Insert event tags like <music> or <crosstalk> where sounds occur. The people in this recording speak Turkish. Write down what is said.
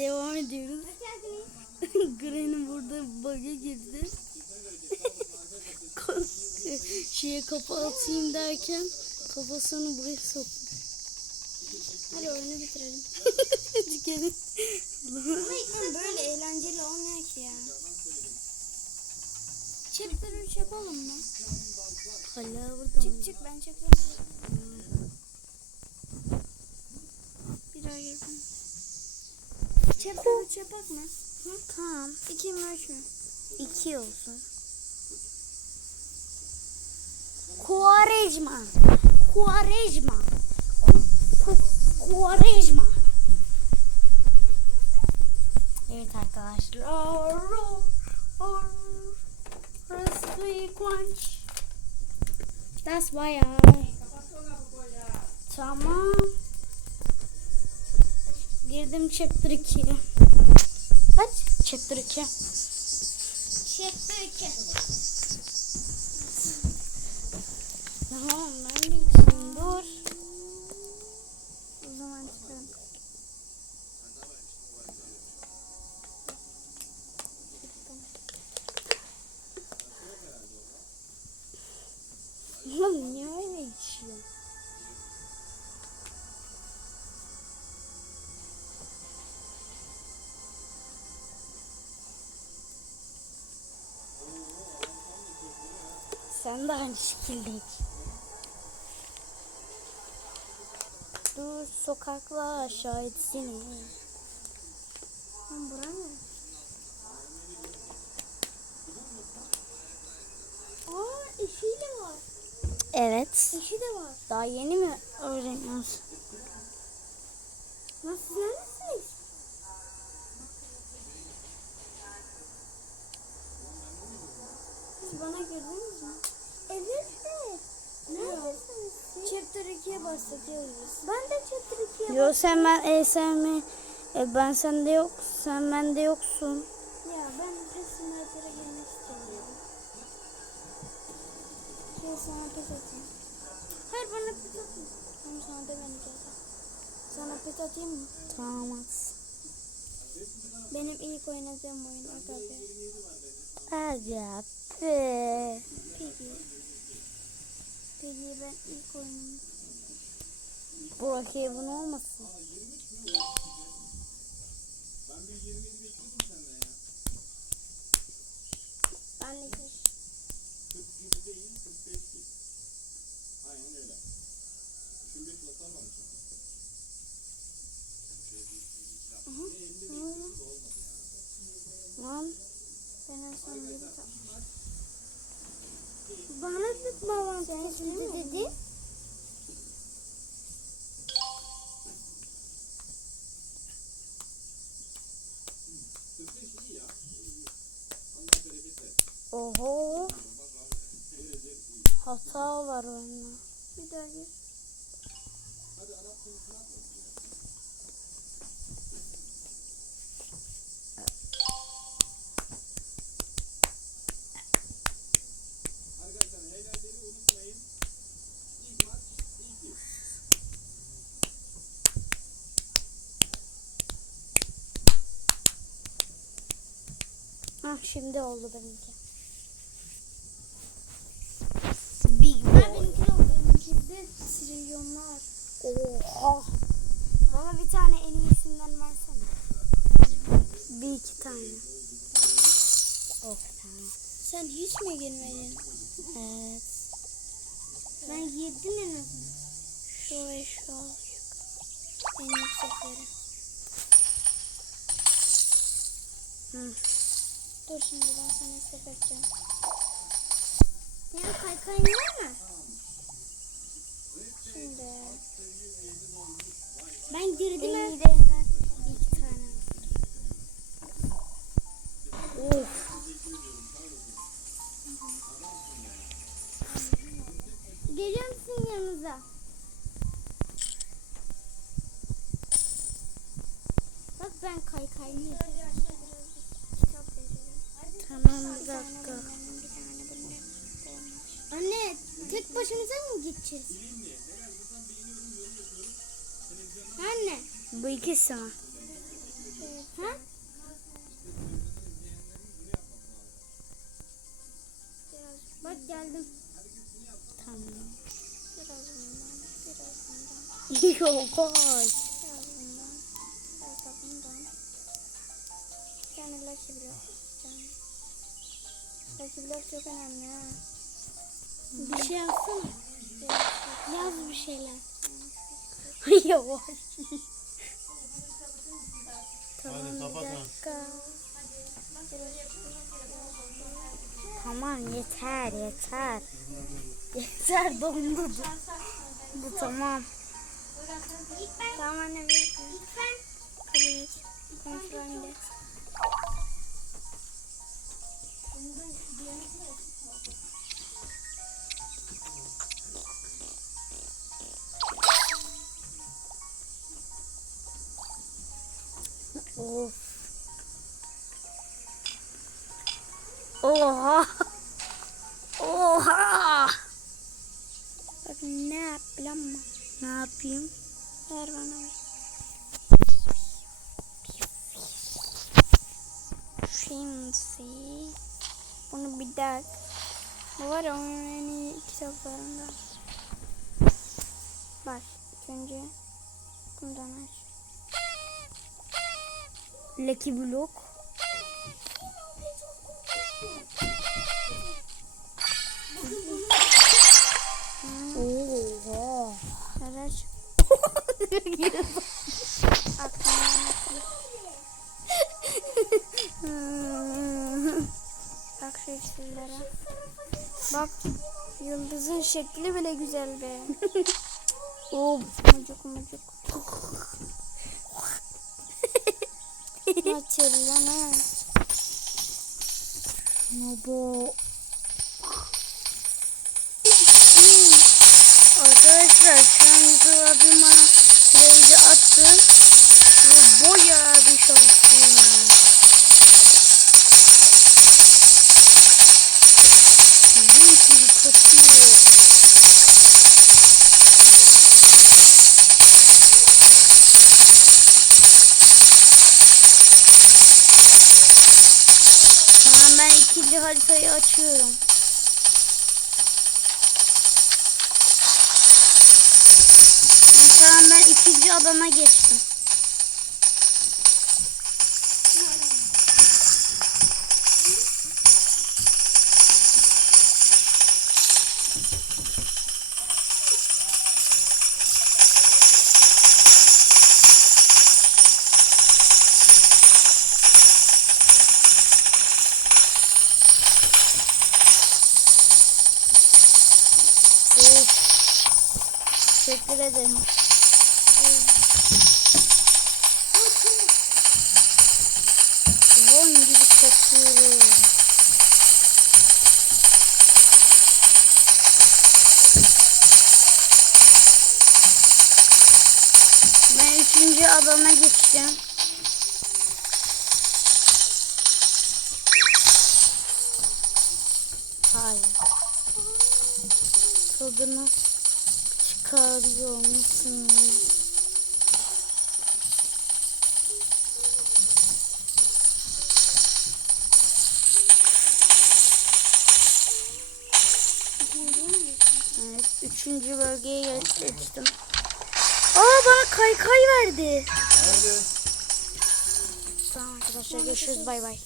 devam ediyoruz. <laughs> Granny burada bug'a girdi. <laughs> Şeye kafa atayım derken kafasını buraya soktu. Hadi oyunu bitirelim. <laughs> Gelin. Ama böyle eğlenceli olmuyor ki ya. Chapter 3 yapalım mı? Hala burada. Çık çık ben çekiyorum. Bir daha girdim. Chapter 3 yapak mı? Hı? Tamam. 2 mi 3 mü? İki olsun. Kuarejma. Kuarejma. Kuarejma. Evet arkadaşlar. Burası. That's why I... Tamam. Girdim chapter 2'ye. Kaç? Chapter 2. Chapter 2. De aynı. Dur sokakla şahitsiniz. Lan bura ne? Aa eşiği de var. Evet. Eşi de var. Daha yeni mi öğreniyorsun? Siz neredesiniz? Siz bana girdiniz mi? Neredesiniz siz? Chapter 2'ye başlatıyoruz. Ben de Chapter 2'ye Yo sen ben e, sen mi? E, ben sende yok. Sen bende yoksun. Ya ben pes simülatöre girmek istemiyorum. Şey sana pes atayım. Hayır bana pes atayım. Ama sana demeyeceğim. Sana pes atayım mı? Tamam at. Benim ilk oynadığım oyun Agape. Aga be. Piggy ben ilk oyunum. Burak Evin olmasın? Ben de hiç. Aha, ne oldu? Lan Ben en son yedi Bana lan. Sen şimdi dedi. oho. Hata var oyunda. Bir daha gir. Hah şimdi oldu benimki. Big boy. benimki oldu. Benimki de trilyonlar. Oha. Bana bir tane en iyisinden versene. Bir iki tane. Oh tamam. Sen hiç mi girmedin? Evet. Ben girdim en azından. Şu ve şu al. En yüksekleri. Hı. Dur şimdi ben sana istek edeceğim. Yani kaykayın var mı? Şimdi. Ben girdim. En ha. iyilerinden iki tane. Of. Anne tek başımıza mı gideceğiz? Anne. Bu ikisi mi? Ha? Bak geldim. Tamam. Biraz bundan, biraz bundan. Yok koş. Biraz bundan, biraz da bundan. Yani Lucky Block. Çok önemli ha. Bir şey yazsana. Yaz bir şeyler. <laughs> Yavaş. Tamam Hadi bir kapat ha. dakika. Tamam yeter yeter. Yeter dondu bu. Bu tamam. Tamam anne. Kabul et. Kontrol et. Of. Oha. Oha. Bak ne yap biliyor musun? Ne yapayım? Ver bana ver. Şimdi bunu bir daha bu var ya onun en iyi kitaplarından. Bak önce bundan aç. Lucky Block. Oha. Ver aç. Aklımdan aklım. Bak şu iksirlere. Bak yıldızın şekli bile güzel be. <laughs> Of. Mucuk mucuk. Hatırlan ha. Nobo. Arkadaşlar şu an Yusuf abim bana süreci attı. Ve boya bir şansına. Sizin gibi kokuyor. İkinci haritayı açıyorum. Tamam ben ikinci adama geçtim. Teşekkür ederim. Von gibi kokuyorum. Ben üçüncü adama geçtim. Hayır. Tadını çıkarıyor musunuz? Evet, üçüncü bölgeye geç- geçtim. Aa bana kaykay verdi. Nerede? Tamam arkadaşlar görüşürüz bay bay.